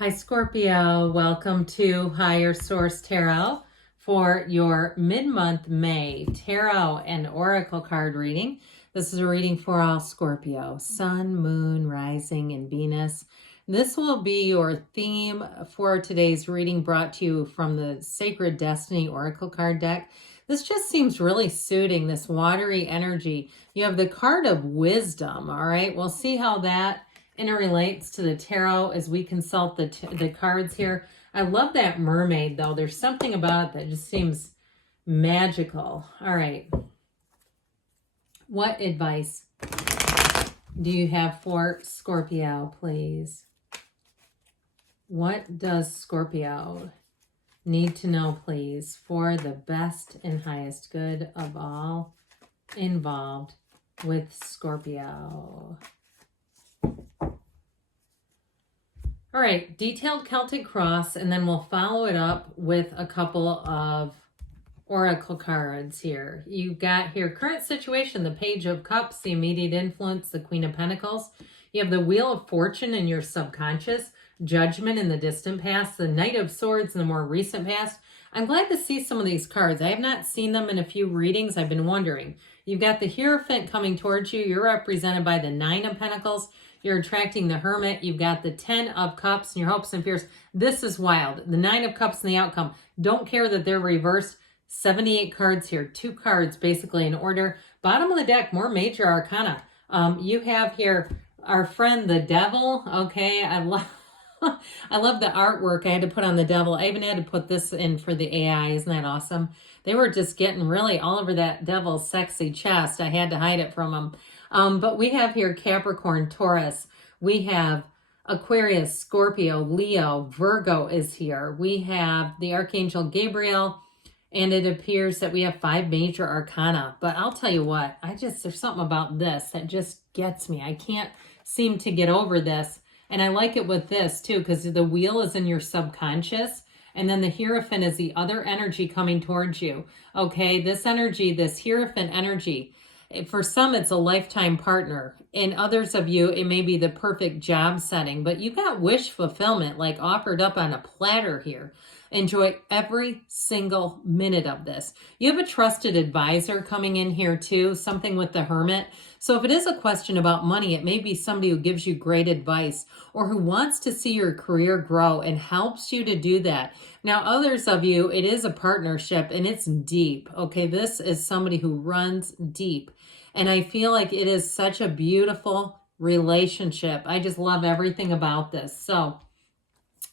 Hi, Scorpio. Welcome to Higher Source Tarot for your mid-month May Tarot and Oracle card reading. This is a reading for all Scorpio, Sun, Moon, Rising, and Venus. This will be your theme for today's reading, brought to you from the Sacred Destiny Oracle card deck. This just seems really suiting this watery energy. You have the card of wisdom, all right? We'll see how that interrelates to the tarot as we consult the cards here. I love that mermaid, though. There's something about it that just seems magical. All right. What advice do you have for Scorpio, please? What does Scorpio need to know, please, for the best and highest good of all involved with Scorpio? All right, detailed Celtic cross, and then we'll follow it up with a couple of oracle cards here. You've got here current situation, the Page of Cups, the immediate influence, the Queen of Pentacles. You have the Wheel of Fortune in your subconscious, Judgment in the distant past, the Knight of Swords in the more recent past. I'm glad to see some of these cards. I have not seen them in a few readings. I've been wondering. You've got the Hierophant coming towards you. You're represented by the Nine of Pentacles. You're attracting the Hermit. You've got the 10 of Cups and your hopes and fears. This is wild. The 9 of Cups and the outcome. Don't care that they're reversed. 78 cards here. 2 cards basically in order. Bottom of the deck, more major arcana. You have here our friend the Devil. Okay, I love the artwork I had to put on the Devil. I even had to put this in for the AI. Isn't that awesome? They were just getting really all over that Devil's sexy chest. I had to hide it from them. But we have here Capricorn, Taurus. We have Aquarius, Scorpio, Leo, Virgo is here. We have the Archangel Gabriel, and it appears that we have 5 major arcana. But I'll tell you what, there's something about this that just gets me. I can't seem to get over this. And I like it with this too, because the wheel is in your subconscious. And then the Hierophant is the other energy coming towards you. Okay, this energy, this Hierophant energy, for some, it's a lifetime partner. In others of you, it may be the perfect job setting, but you got wish fulfillment like offered up on a platter here. Enjoy every single minute of this. You have a trusted advisor coming in here too, something with the Hermit. So if it is a question about money, it may be somebody who gives you great advice or who wants to see your career grow and helps you to do that. Now, others of you, it is a partnership and it's deep. Okay, this is somebody who runs deep. And I feel like it is such a beautiful relationship. I just love everything about this. So,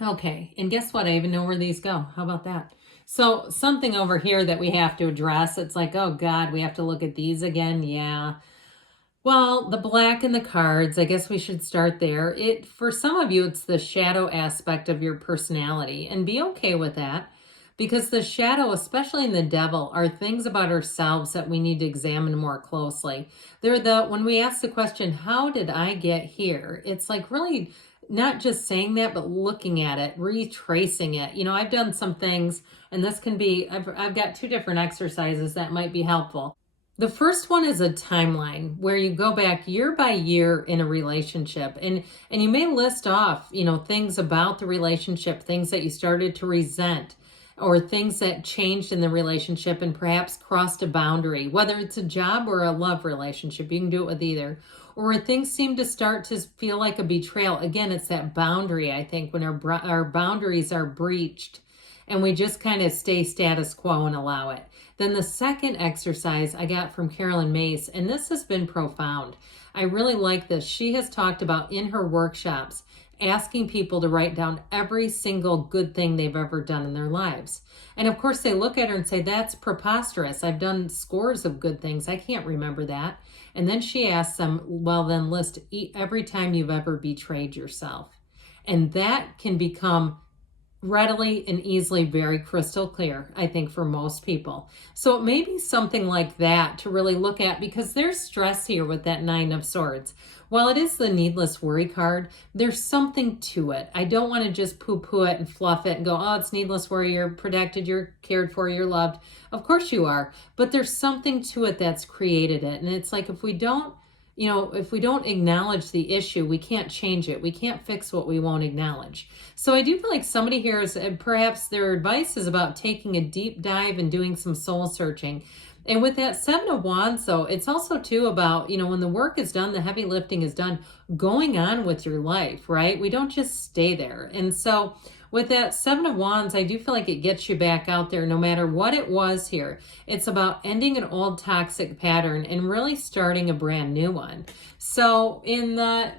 okay, and guess what? I even know where these go. How about that? So something over here that we have to address. It's like, oh God, we have to look at these again. Yeah. Well, the black in the cards, I guess we should start there. For some of you, it's the shadow aspect of your personality, and be okay with that, because the shadow, especially in the Devil, are things about ourselves that we need to examine more closely. When we ask the question, how did I get here? It's like really not just saying that, but looking at it, retracing it. You know, I've done some things, and this can be, I've got 2 different exercises that might be helpful. The first one is a timeline where you go back year by year in a relationship, and you may list off, things about the relationship, things that you started to resent, or things that changed in the relationship and perhaps crossed a boundary, whether it's a job or a love relationship. You can do it with either. Or where things seem to start to feel like a betrayal. Again, it's that boundary, I think, when our boundaries are breached and we just kind of stay status quo and allow it. Then the second exercise I got from Carolyn Mace, and this has been profound. I really like this. She has talked about in her workshops asking people to write down every single good thing they've ever done in their lives. And of course, they look at her and say, that's preposterous. I've done scores of good things. I can't remember that. And then she asks them, well, then list every time you've ever betrayed yourself. And that can become readily and easily very crystal clear, I think, for most people. So it may be something like that to really look at, because there's stress here with that 9 of Swords. While it is the needless worry card, there's something to it. I don't want to just poo-poo it and fluff it and go, oh, it's needless worry, you're protected, you're cared for, you're loved. Of course you are, but there's something to it that's created it. And it's like, if we don't if we don't acknowledge the issue, we can't change it. We can't fix what we won't acknowledge. So I do feel like somebody here is, perhaps their advice is about taking a deep dive and doing some soul searching. And with that Seven of Wands, though, it's also too about, when the work is done, the heavy lifting is done, going on with your life, right? We don't just stay there. And so with that Seven of Wands, I do feel like it gets you back out there no matter what it was here. It's about ending an old toxic pattern and really starting a brand new one. So in the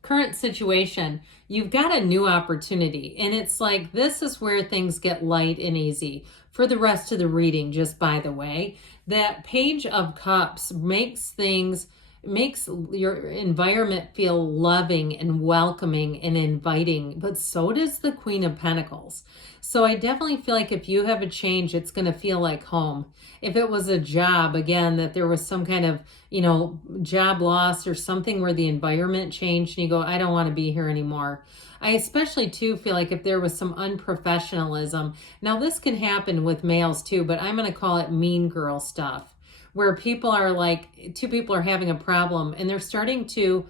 current situation, you've got a new opportunity. And it's like, this is where things get light and easy. For the rest of the reading, just by the way, that Page of Cups makes your environment feel loving and welcoming and inviting, but so does the Queen of Pentacles. So I definitely feel like if you have a change, it's going to feel like home. If it was a job, again, that there was some kind of, job loss or something where the environment changed and you go, I don't want to be here anymore. I especially too feel like if there was some unprofessionalism. Now this can happen with males too, but I'm going to call it mean girl stuff, where people are like, two people are having a problem and they're starting to,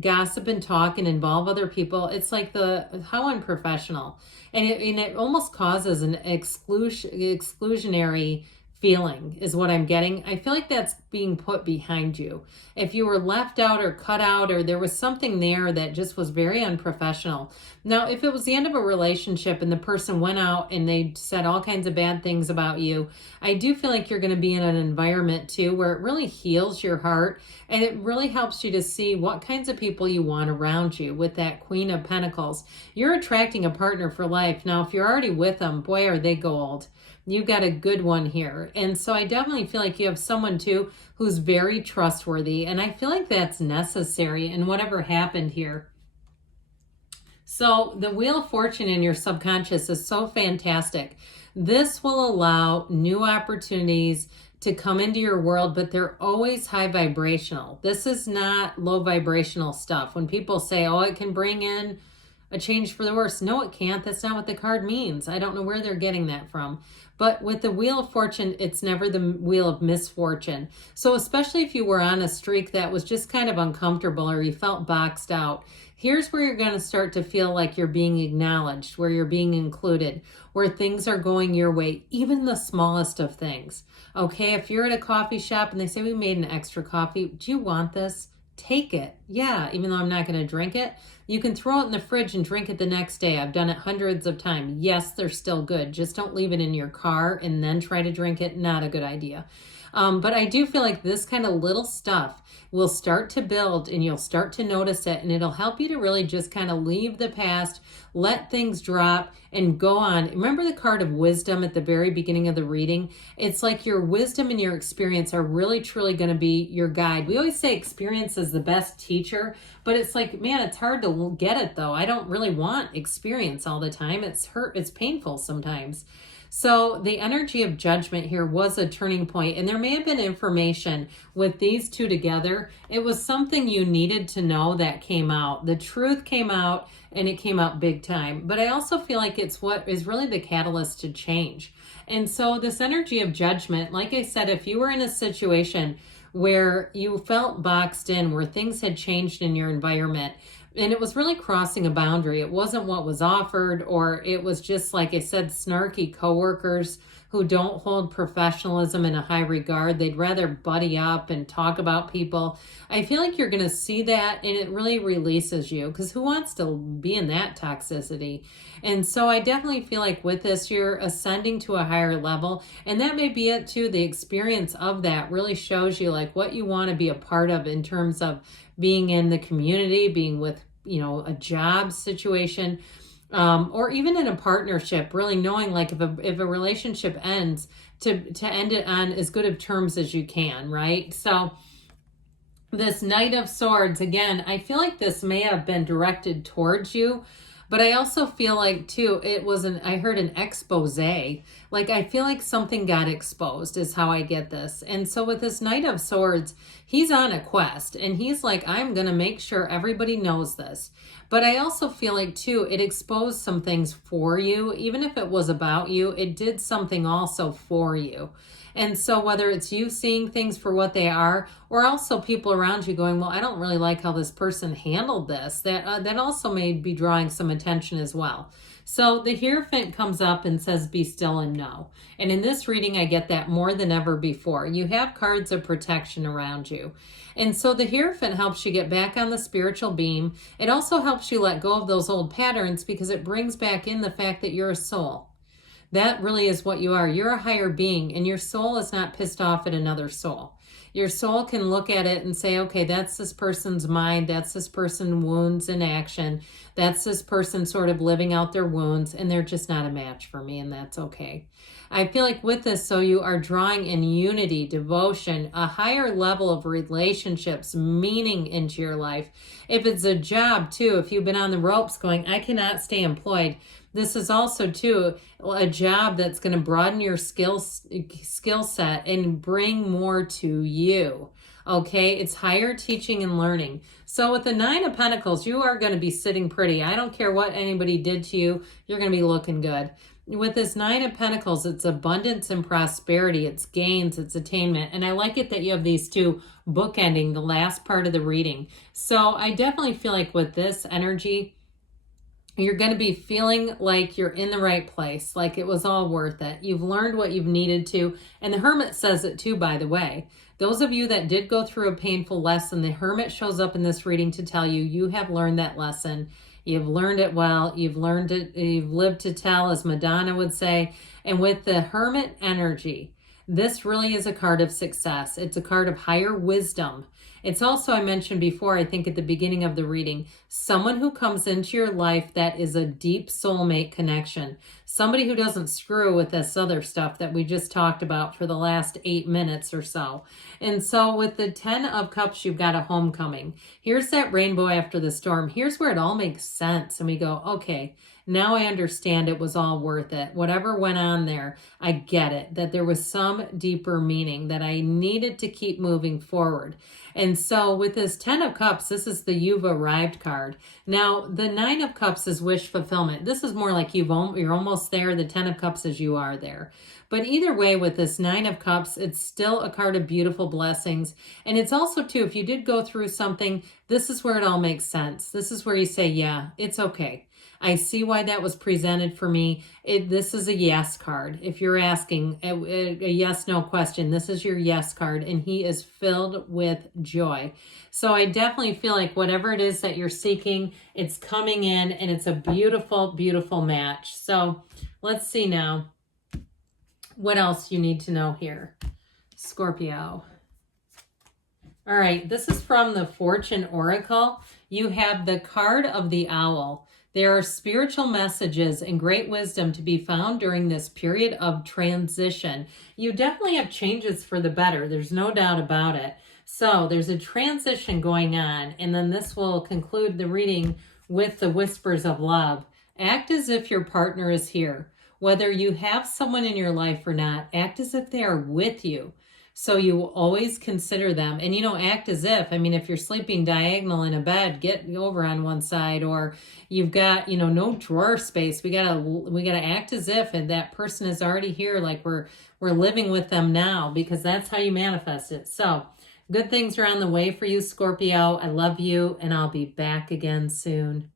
gossip and talk and involve other people. It's like how unprofessional. And it almost causes an exclusionary feeling is what I'm getting. I feel like that's being put behind you. If you were left out or cut out, or there was something there that just was very unprofessional. Now, if it was the end of a relationship and the person went out and they said all kinds of bad things about you, I do feel like you're going to be in an environment too where it really heals your heart and it really helps you to see what kinds of people you want around you. With that Queen of Pentacles, you're attracting a partner for life. Now, if you're already with them, boy, are they gold. You got a good one here. And so I definitely feel like you have someone too who's very trustworthy. And I feel like that's necessary in whatever happened here. So the Wheel of Fortune in your subconscious is so fantastic. This will allow new opportunities to come into your world, but they're always high vibrational. This is not low vibrational stuff. When people say, oh, it can bring in a change for the worse. No, it can't. That's not what the card means. I don't know where they're getting that from. But with the Wheel of Fortune, it's never the wheel of misfortune. So especially if you were on a streak that was just kind of uncomfortable or you felt boxed out, here's where you're going to start to feel like you're being acknowledged, where you're being included, where things are going your way, even the smallest of things. Okay, if you're at a coffee shop and they say, we made an extra coffee, do you want this? Take it. Yeah, even though I'm not going to drink it, you can throw it in the fridge and drink it the next day. I've done it hundreds of times. Yes, they're still good. Just don't leave it in your car and then try to drink it. Not a good idea. But I do feel like this kind of little stuff will start to build and you'll start to notice it, and it'll help you to really just kind of leave the past, let things drop and go on. Remember the card of wisdom at the very beginning of the reading? It's like your wisdom and your experience are really truly going to be your guide. We always say experience is the best teacher, but it's like, man, it's hard to get it though. I don't really want experience all the time. It's painful sometimes. So the energy of Judgment here was a turning point, and there may have been information with these two together. It was something you needed to know that came out. The truth came out, and it came out big time. But I also feel like it's what is really the catalyst to change. And so this energy of Judgment, like I said, if you were in a situation where you felt boxed in, where things had changed in your environment, and it was really crossing a boundary. It wasn't what was offered, or it was just, like I said, snarky coworkers who don't hold professionalism in a high regard. They'd rather buddy up and talk about people. I feel like you're going to see that, and it really releases you, because who wants to be in that toxicity? And so I definitely feel like with this, you're ascending to a higher level, and that may be it too. The experience of that really shows you like what you want to be a part of in terms of being in the community, being with, a job situation, or even in a partnership, really knowing like if a relationship ends, to end it on as good of terms as you can, right? So this Knight of Swords, again, I feel like this may have been directed towards you, but I also feel like too, I heard an expose. Like I feel like something got exposed is how I get this. And so with this Knight of Swords, he's on a quest and he's like, I'm going to make sure everybody knows this. But I also feel like too, it exposed some things for you. Even if it was about you, it did something also for you. And so whether it's you seeing things for what they are, or also people around you going, well, I don't really like how this person handled this, that also may be drawing some attention as well. So the Hierophant comes up and says, be still and know. And in this reading, I get that more than ever before. You have cards of protection around you. And so the Hierophant helps you get back on the spiritual beam. It also helps you let go of those old patterns because it brings back in the fact that you're a soul. That really is what you are. You're a higher being, and your soul is not pissed off at another soul. Your soul can look at it and say, okay, that's this person's mind. That's this person's wounds in action. That's this person sort of living out their wounds, and they're just not a match for me, and that's okay. I feel like with this, so you are drawing in unity, devotion, a higher level of relationships, meaning into your life. If it's a job too, if you've been on the ropes going, I cannot stay employed, this is also too a job that's going to broaden your skill set and bring more to you. Okay, it's higher teaching and learning. So with the Nine of Pentacles, you are going to be sitting pretty. I don't care what anybody did to you, you're going to be looking good. With this Nine of Pentacles, it's abundance and prosperity, it's gains, it's attainment. And I like it that you have these two bookending the last part of the reading. So I definitely feel like with this energy, you're going to be feeling like you're in the right place, like it was all worth it. You've learned what you've needed to. And the Hermit says it too, by the way. Those of you that did go through a painful lesson, the Hermit shows up in this reading to tell you, you have learned that lesson. You've learned it well. You've learned it. You've lived to tell, as Madonna would say. And with the Hermit energy, this really is a card of success. It's a card of higher wisdom. It's also, I mentioned before, I think at the beginning of the reading, someone who comes into your life that is a deep soulmate connection. Somebody who doesn't screw with this other stuff that we just talked about for the last 8 minutes or so. And so with the 10 of Cups, you've got a homecoming. Here's that rainbow after the storm. Here's where it all makes sense. And we go, okay, now I understand it was all worth it. Whatever went on there, I get it, that there was some deeper meaning, that I needed to keep moving forward. And so with this 10 of Cups, this is the You've Arrived card. Now, the 9 of Cups is wish fulfillment. This is more like you're almost there. The 10 of Cups is you are there. But either way, with this 9 of Cups, it's still a card of beautiful blessings. And it's also, too, if you did go through something, this is where it all makes sense. This is where you say, yeah, it's okay. I see why that was presented for me. This is a yes card. If you're asking a yes-no question, this is your yes card, and he is filled with joy. So I definitely feel like whatever it is that you're seeking, it's coming in, and it's a beautiful, beautiful match. So let's see now what else you need to know here, Scorpio. All right, this is from the Fortune Oracle. You have the card of the owl. There are spiritual messages and great wisdom to be found during this period of transition. You definitely have changes for the better. There's no doubt about it. So there's a transition going on, and then this will conclude the reading with the whispers of love. Act as if your partner is here. Whether you have someone in your life or not, act as if they are with you. So you will always consider them. And, act as if, if you're sleeping diagonal in a bed, get over on one side, or you've got, no drawer space. We gotta act as if, and that person is already here, like we're living with them now, because that's how you manifest it. So good things are on the way for you, Scorpio. I love you, and I'll be back again soon.